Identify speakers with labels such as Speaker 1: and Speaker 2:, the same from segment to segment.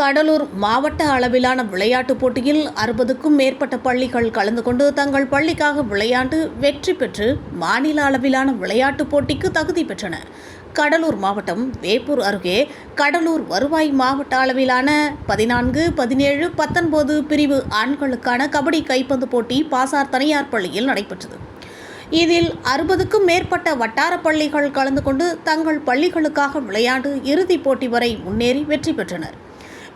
Speaker 1: கடலூர் மாவட்ட அளவிலான விளையாட்டுப் போட்டியில் அறுபதுக்கும் மேற்பட்ட பள்ளிகள் கலந்து கொண்டு தங்கள் பள்ளிக்காக விளையாண்டு வெற்றி பெற்று மாநில அளவிலான விளையாட்டுப் போட்டிக்கு தகுதி பெற்றன. கடலூர் மாவட்டம் வேப்பூர் அருகே கடலூர் வருவாய் மாவட்ட அளவிலான பதினான்கு பதினேழு பத்தொன்பது பிரிவு ஆண்களுக்கான கபடி கைப்பந்து போட்டி பாசார் தனியார் பள்ளியில் நடைபெற்றது. இதில் அறுபதுக்கும் மேற்பட்ட வட்டார பள்ளிகள் கலந்து கொண்டு தங்கள் பள்ளிகளுக்காக விளையாண்டு இறுதிப் போட்டி வரை முன்னேறி வெற்றி பெற்றனர்.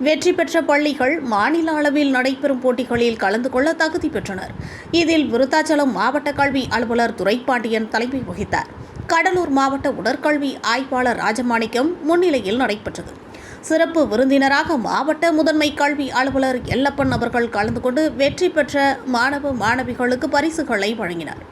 Speaker 1: வெற்றி பெற்ற பள்ளிகள் மாநில அளவில் நடைபெறும் போட்டிகளில் கலந்து கொள்ள தகுதி பெற்றனர். இதில் விருத்தாச்சலம் மாவட்ட கல்வி அலுவலர் துரைப்பாண்டியன் தலைமை வகித்தார். கடலூர் மாவட்ட உடற்கல்வி ஆய்வாளர் ராஜமாணிக்கம் முன்னிலையில் நடைபெற்றது. சிறப்பு விருந்தினராக மாவட்ட முதன்மை கல்வி அலுவலர் எல்லப்பன் அவர்கள் கலந்து கொண்டு வெற்றி பெற்ற மாணவ மாணவிகளுக்கு பரிசுகளை வழங்கினார்.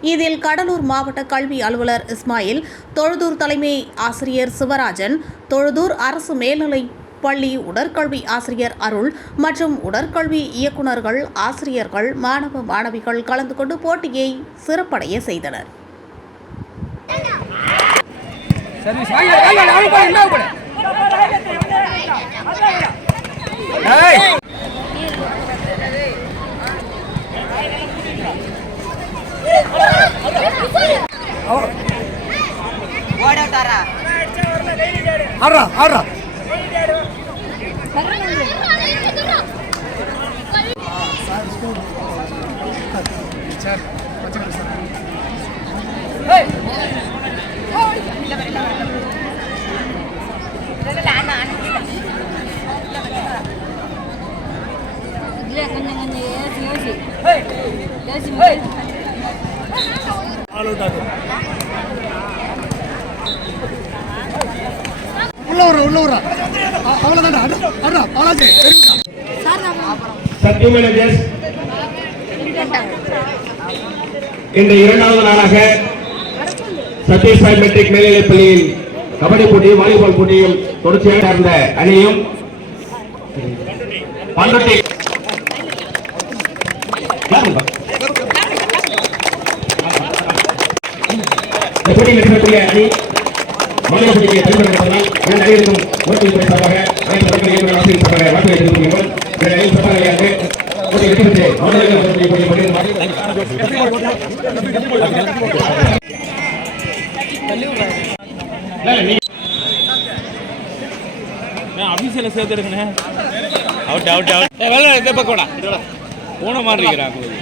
Speaker 1: இதில் கடலூர் மாவட்ட கல்வி அலுவலர் இஸ்மாயில் தொழுதூர் தலைமை ஆசிரியர் சிவராஜன் தொழுதூர் அரசு மேல்நிலை பள்ளி உடற்கல்வி ஆசிரியர் அருள் மற்றும் உடற்கல்வி இயக்குநர்கள் ஆசிரியர்கள் மாணவ மாணவிகள் கலந்து கொண்டு போட்டியை சிறப்படைய செய்தனர்.
Speaker 2: ஆடுறா ஆடுறா உள்ள விடுறா உள்ள விடுறா
Speaker 3: இந்த இரண்டாவது நாளாக சதீஷ் மெட்ரிக் மேல்நிலைப் பள்ளியில் கபடி போட்டியும் வாலிபால் போட்டியும் தொடர்ச்சியாக சார்ந்த அணியும் பண்ருட்டி இந்த அணி? மாநில போட்டியை ஓட்டுநர் சார்பாக அனைத்து இயக்குநர் ஆசிரியர் சார்பாக வாழ்த்துக்களை
Speaker 4: அவுட் அவுட் அவுட் வெள்ள போன மாதிரி இருக்கிறாங்க